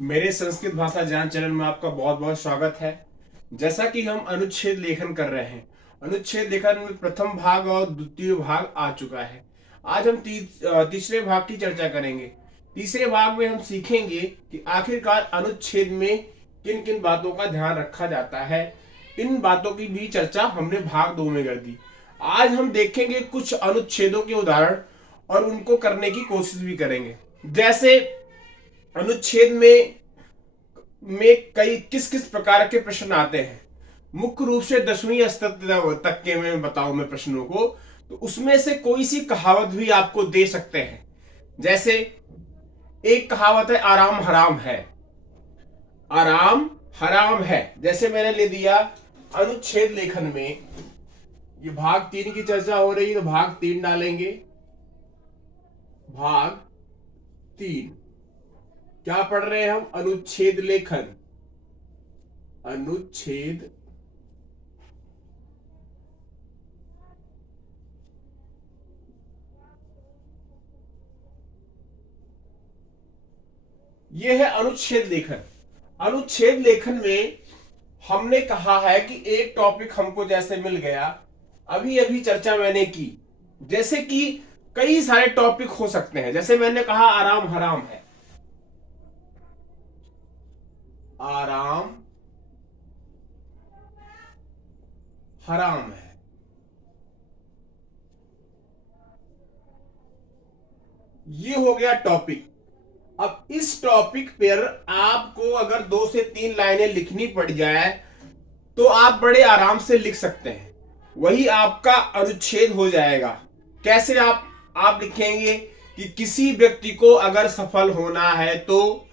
मेरे संस्कृत भाषा ज्ञान चैनल में आपका बहुत बहुत स्वागत है। जैसा कि हम अनुच्छेद लेखन कर रहे हैं, अनुच्छेद लेखन में प्रथम भाग और द्वितीय भाग आ चुका है। आज हम तीसरे भाग की चर्चा करेंगे। तीसरे भाग में हम सीखेंगे कि आखिरकार अनुच्छेद में किन किन बातों का ध्यान रखा जाता है। इन बातों की भी चर्चा हमने भाग 2 में कर दी। आज हम देखेंगे कुछ अनुच्छेदों के उदाहरण और उनको करने की कोशिश भी करेंगे। जैसे अनुच्छेद में कई किस किस प्रकार के प्रश्न आते हैं। मुख्य रूप से 10वीं स्तर तक के मैं बताऊं मैं प्रश्नों को, तो उसमें से कोई सी कहावत भी आपको दे सकते हैं। जैसे एक कहावत है, आराम हराम है। आराम हराम है, जैसे मैंने ले दिया अनुच्छेद लेखन में। ये भाग 3 की चर्चा हो रही है तो भाग 3 डालेंगे। भाग 3 क्या पढ़ रहे हैं हम? अनुच्छेद लेखन। अनुच्छेद ये है अनुच्छेद लेखन। अनुच्छेद लेखन में हमने कहा है कि एक टॉपिक हमको जैसे मिल गया, अभी अभी चर्चा मैंने की, जैसे कि कई सारे टॉपिक हो सकते हैं। जैसे मैंने कहा आराम हराम है। आराम हराम है, ये हो गया टॉपिक। अब इस टॉपिक पर आपको अगर 2 से 3 लाइनें लिखनी पड़ जाए तो आप बड़े आराम से लिख सकते हैं, वही आपका अनुच्छेद हो जाएगा। कैसे आप लिखेंगे कि किसी व्यक्ति को अगर सफल होना है तो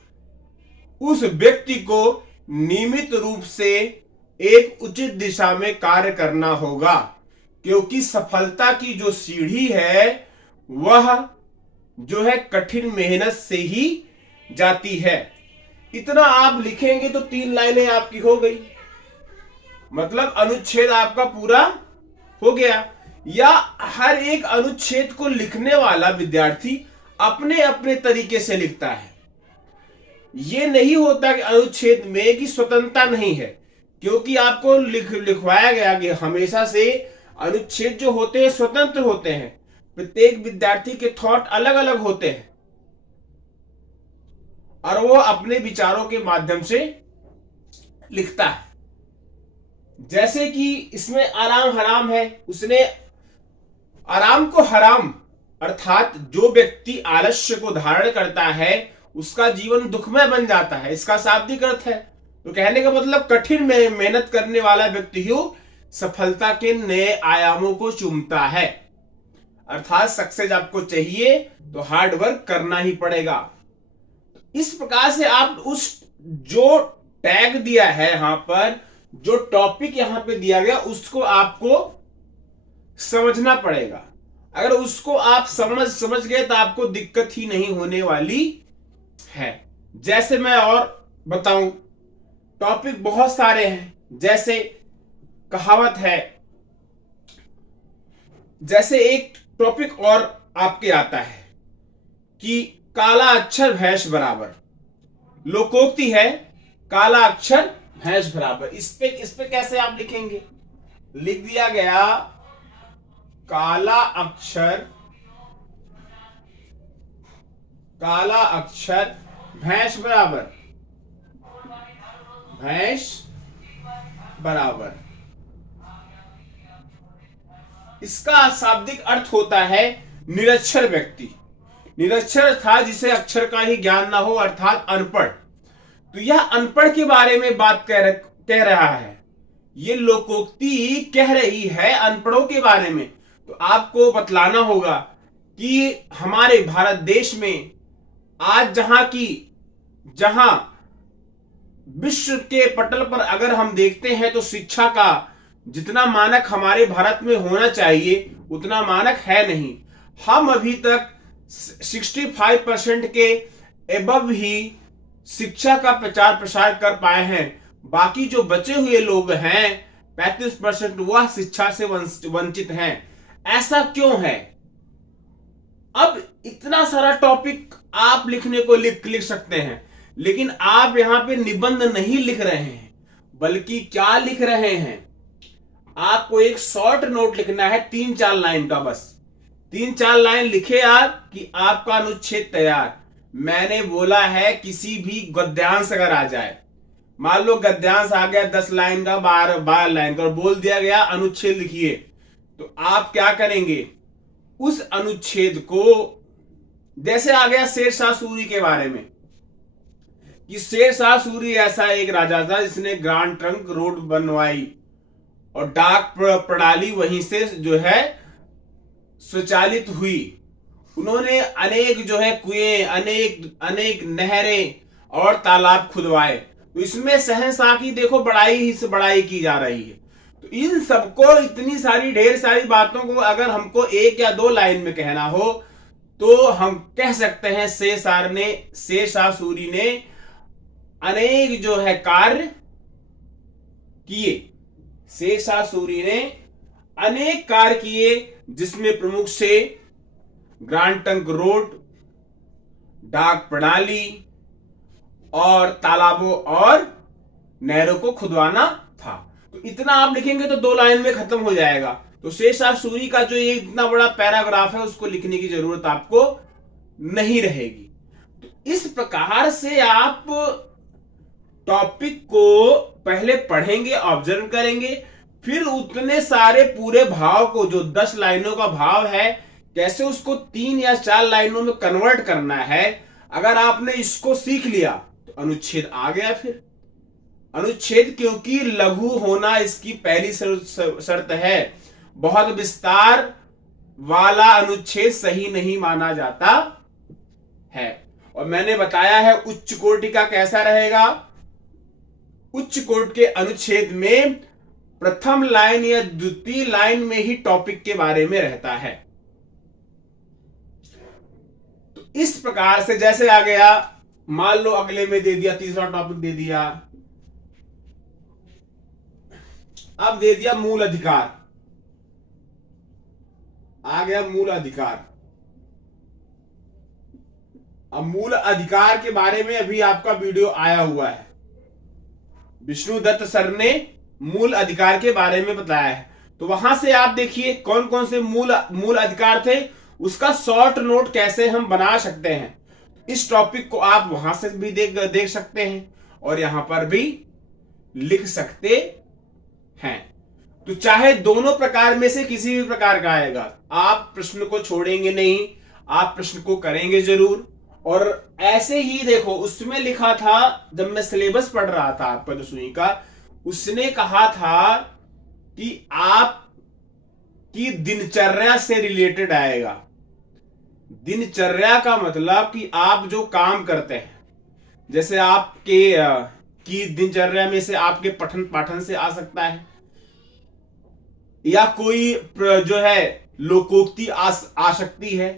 उस व्यक्ति को नियमित रूप से एक उचित दिशा में कार्य करना होगा, क्योंकि सफलता की जो सीढ़ी है वह जो है कठिन मेहनत से ही जाती है। इतना आप लिखेंगे तो 3 लाइनें आपकी हो गई, मतलब अनुच्छेद आपका पूरा हो गया। या हर एक अनुच्छेद को लिखने वाला विद्यार्थी अपने अपने तरीके से लिखता है। ये नहीं होता कि अनुच्छेद में की स्वतंत्रता नहीं है, क्योंकि आपको लिखवाया गया कि हमेशा से अनुच्छेद जो होते हैं स्वतंत्र होते हैं। प्रत्येक विद्यार्थी के थॉट अलग अलग होते हैं और वो अपने विचारों के माध्यम से लिखता है। जैसे कि इसमें आराम हराम है, उसने आराम को हराम अर्थात जो व्यक्ति आलस्य को धारण करता है उसका जीवन दुखमय बन जाता है, इसका शाब्दिक अर्थ है। तो कहने का मतलब कठिन मेहनत करने वाला व्यक्ति ही सफलता के नए आयामों को चूमता है। अर्थात सक्सेस आपको चाहिए तो हार्ड वर्क करना ही पड़ेगा। इस प्रकार से आप उस जो टैग दिया है यहां पर, जो टॉपिक यहां पे दिया गया, उसको आपको समझना पड़ेगा। अगर उसको आप समझ गए तो आपको दिक्कत ही नहीं होने वाली है। जैसे मैं और बताऊं, टॉपिक बहुत सारे हैं। जैसे कहावत है, जैसे एक टॉपिक और आपके आता है कि काला अक्षर भैंस बराबर। लोकोक्ति है काला अक्षर भैंस बराबर। इस पे कैसे आप लिखेंगे? लिख दिया गया काला अक्षर भैंस बराबर। भैंस बराबर, इसका शाब्दिक अर्थ होता है निरक्षर व्यक्ति। निरक्षर था जिसे अक्षर का ही ज्ञान ना हो, अर्थात अनपढ़। तो यह अनपढ़ के बारे में बात कह रहा है। ये लोकोक्ति कह रही है अनपढ़ों के बारे में। तो आपको बतलाना होगा कि हमारे भारत देश में आज जहां विश्व के पटल पर अगर हम देखते हैं तो शिक्षा का जितना मानक हमारे भारत में होना चाहिए उतना मानक है नहीं। हम अभी तक 65% के एबव ही शिक्षा का प्रचार प्रसार कर पाए हैं। बाकी जो बचे हुए लोग हैं 35% वह शिक्षा से वंचित हैं। ऐसा क्यों है? अब इतना सारा टॉपिक आप लिखने को लिख सकते हैं। लेकिन आप यहां पे निबंध नहीं लिख रहे हैं, बल्कि क्या लिख रहे हैं, आपको एक शॉर्ट नोट लिखना है 3-4 लाइन का। बस 3-4 लाइन लिखे आप कि आपका अनुच्छेद तैयार। मैंने बोला है किसी भी गद्यांश अगर आ जाए, मान लो गद्यांश आ गया 10 लाइन का, 12 लाइन का, और बोल दिया गया अनुच्छेद लिखिए, तो आप क्या करेंगे, उस अनुच्छेद को, जैसे आ गया शेरशाह सूरी के बारे में कि शेरशाह सूरी ऐसा एक राजा था जिसने ग्रांड ट्रंक रोड बनवाई और डाक प्रणाली वहीं से जो है स्वचालित हुई। उन्होंने अनेक जो है कुएं, अनेक नहरें और तालाब खुदवाए। तो इसमें शहंशाह की देखो बड़ाई ही से बड़ाई की जा रही है। तो इन सबको, इतनी सारी ढेर सारी बातों को अगर हमको 1 या 2 लाइन में कहना हो तो हम कह सकते हैं शेरशाह सूरी ने अनेक जो है कार्य किए। शेरशाह सूरी ने अनेक कार्य किए, जिसमें प्रमुख से ग्रांड ट्रंक रोड, डाक प्रणाली और तालाबों और नहरों को खुदवाना था। तो इतना आप लिखेंगे तो 2 लाइन में खत्म हो जाएगा। तो शेरशाह सूरी का जो ये इतना बड़ा पैराग्राफ है उसको लिखने की जरूरत आपको नहीं रहेगी। तो इस प्रकार से आप टॉपिक को पहले पढ़ेंगे, ऑब्जर्व करेंगे, फिर उतने सारे पूरे भाव को, जो 10 लाइनों का भाव है, कैसे उसको 3 या 4 लाइनों में कन्वर्ट करना है। अगर आपने इसको सीख लिया तो अनुच्छेद आ गया। फिर अनुच्छेद, क्योंकि लघु होना इसकी पहली शर्त है, बहुत विस्तार वाला अनुच्छेद सही नहीं माना जाता है। और मैंने बताया है उच्च कोटि का कैसा रहेगा। उच्च कोटि के अनुच्छेद में प्रथम लाइन या द्वितीय लाइन में ही टॉपिक के बारे में रहता है। तो इस प्रकार से जैसे आ गया, मान लो अगले में दे दिया, तीसरा टॉपिक दे दिया, अब दे दिया मूल अधिकार, आ गया मूल अधिकार। अब मूल अधिकार के बारे में अभी आपका वीडियो आया हुआ है, विष्णु दत्त सर ने मूल अधिकार के बारे में बताया है। तो वहां से आप देखिए कौन कौन से मूल अधिकार थे, उसका शॉर्ट नोट कैसे हम बना सकते हैं। इस टॉपिक को आप वहां से भी देख सकते हैं और यहां पर भी लिख सकते हैं। तो चाहे दोनों प्रकार में से किसी भी प्रकार का आएगा, आप प्रश्न को छोड़ेंगे नहीं, आप प्रश्न को करेंगे जरूर। और ऐसे ही देखो, उसमें लिखा था, जब मैं सिलेबस पढ़ रहा था आपका 10वीं का, उसने कहा था कि आप की दिनचर्या से रिलेटेड आएगा। दिनचर्या का मतलब कि आप जो काम करते हैं, जैसे आपके की दिनचर्या में से आपके पठन पाठन से आ सकता है, या कोई जो है लोकोक्ति आ सकती है,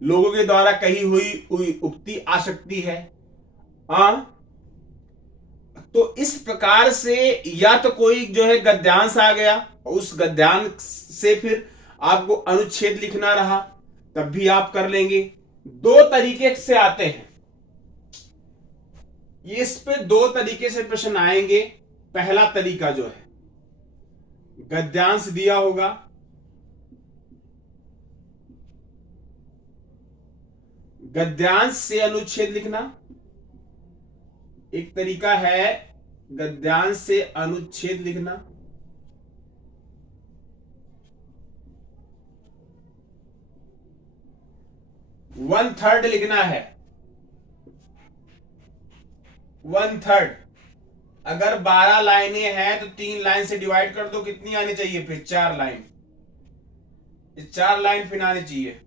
लोगों के द्वारा कही हुई उक्ति आ सकती है। तो इस प्रकार से या तो कोई जो है गद्यांश आ गया, उस गद्यांश से फिर आपको अनुच्छेद लिखना रहा, तब भी आप कर लेंगे। 2 तरीके से आते हैं, इस पे 2 तरीके से प्रश्न आएंगे। पहला तरीका जो है, गद्यांश दिया होगा, गद्यांश से अनुच्छेद लिखना एक तरीका है, गद्यांश से अनुच्छेद लिखना। वन थर्ड लिखना है, 1/3। अगर 12 लाइनें हैं तो 3 लाइन से डिवाइड कर दो, कितनी आनी चाहिए फिर? 4 लाइन। 4 लाइन फिर आनी चाहिए।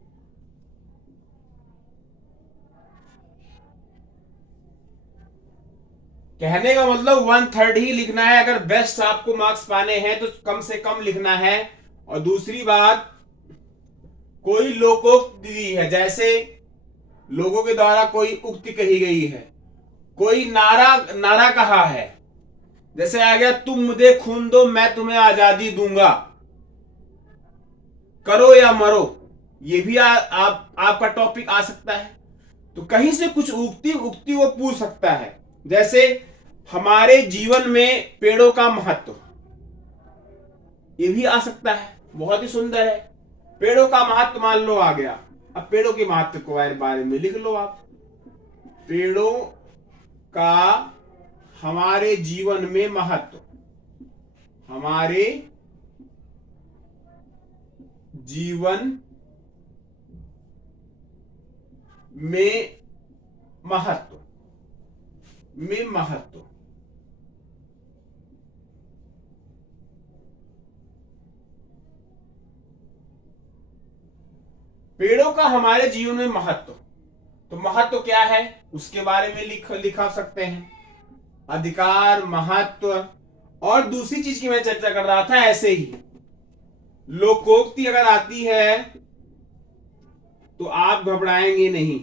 कहने का मतलब 1/3 ही लिखना है। अगर बेस्ट आपको मार्क्स पाने हैं तो कम से कम लिखना है। और दूसरी बात, कोई लोकोक्ति दी है, जैसे लोगों के द्वारा कोई उक्ति कही गई है, कोई नारा कहा है, जैसे आ गया तुम मुझे खून दो मैं तुम्हें आजादी दूंगा, करो या मरो, ये भी आपका टॉपिक आ सकता है। तो कहीं से कुछ उक्ति वो पूछ सकता है। जैसे हमारे जीवन में पेड़ों का महत्व, ये भी आ सकता है, बहुत ही सुंदर है। पेड़ों का महत्व मान लो आ गया। अब पेड़ों के महत्व के बारे में लिख लो आप। पेड़ों का हमारे जीवन में महत्व, हमारे जीवन में महत्व, पेड़ों का हमारे जीवन में महत्व, तो महत्व क्या है उसके बारे में लिखा सकते हैं। अधिकार, महत्व, और दूसरी चीज की मैं चर्चा कर रहा था ऐसे ही। लोकोक्ति अगर आती है तो आप घबराएंगे नहीं।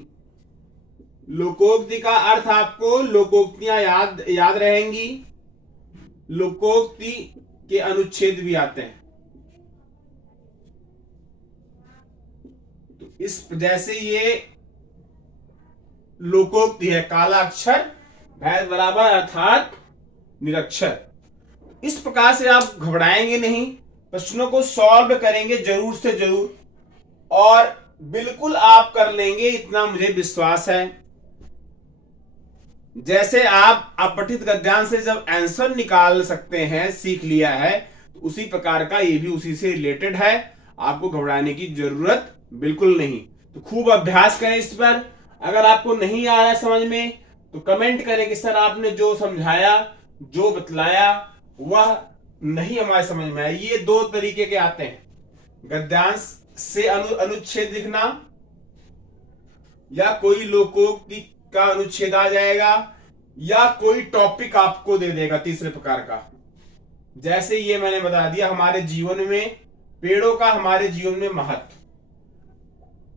लोकोक्ति का अर्थ आपको लोकोक्तियां याद रहेंगी। लोकोक्ति के अनुच्छेद भी आते हैं। तो इस जैसे ये लोकोक्ति है, काला अक्षर भैंस बराबर अर्थात निरक्षर। इस प्रकार से आप घबराएंगे नहीं, प्रश्नों को सॉल्व करेंगे जरूर से जरूर, और बिल्कुल आप कर लेंगे, इतना मुझे विश्वास है। जैसे आप अपठित गद्यांश से जब आंसर निकाल सकते हैं, सीख लिया है, तो उसी प्रकार का ये भी उसी से रिलेटेड है। आपको घबराने की जरूरत बिल्कुल नहीं। तो खूब अभ्यास करें इस पर। अगर आपको नहीं आ रहा है समझ में तो कमेंट करें कि सर आपने जो समझाया, जो बतलाया वह नहीं हमारे समझ में आया। ये दो तरीके के आते हैं, गद्यांश से अनुच्छेद लिखना, या कोई लोकोक्ति का अनुच्छेद आ जाएगा, या कोई टॉपिक आपको दे देगा तीसरे प्रकार का। जैसे ये मैंने बता दिया, हमारे जीवन में पेड़ों का हमारे जीवन में महत्व,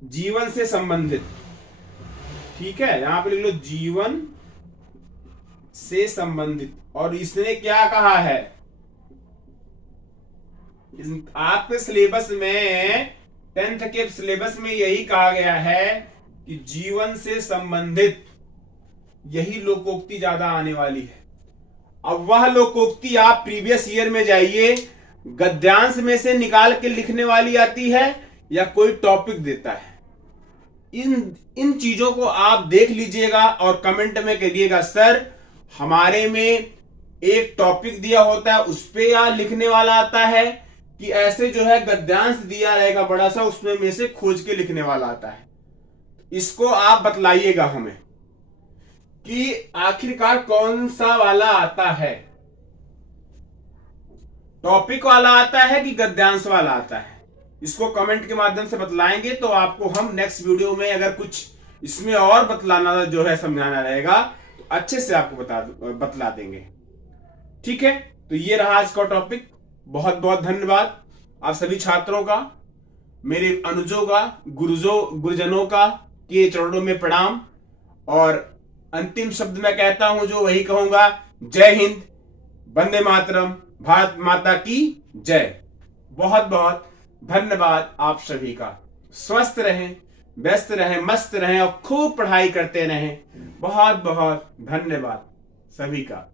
जीवन से संबंधित, ठीक है, यहां पे लिख लो जीवन से संबंधित। और इसने क्या कहा है, आपके सिलेबस में 10th के सिलेबस में यही कहा गया है कि जीवन से संबंधित यही लोकोक्ति ज्यादा आने वाली है। अब वह लोकोक्ति आप प्रीवियस ईयर में जाइए, गद्यांश में से निकाल के लिखने वाली आती है या कोई टॉपिक देता है। इन चीजों को आप देख लीजिएगा और कमेंट में करिएगा सर हमारे में एक टॉपिक दिया होता है उस पे या लिखने वाला आता है, कि ऐसे जो है गद्यांश दिया रहेगा बड़ा सा, उसमें में से खोज के लिखने वाला आता है। इसको आप बतलाइएगा हमें कि आखिरकार कौन सा वाला आता है, टॉपिक वाला आता है कि गद्यांश वाला आता है। इसको कमेंट के माध्यम से बतलाएंगे तो आपको हम नेक्स्ट वीडियो में अगर कुछ इसमें और बतलाना जो है समझाना रहेगा तो अच्छे से आपको बतला देंगे। ठीक है, तो ये रहा आज का टॉपिक। बहुत बहुत धन्यवाद आप सभी छात्रों का, मेरे अनुजों का, गुरुजनों का के चरणों में प्रणाम। और अंतिम शब्द मैं कहता हूं जो वही कहूंगा, जय हिंद, वंदे मातरम, भारत माता की जय। बहुत बहुत धन्यवाद आप सभी का। स्वस्थ रहें, व्यस्त रहें, मस्त रहें और खूब पढ़ाई करते रहें। बहुत बहुत धन्यवाद सभी का।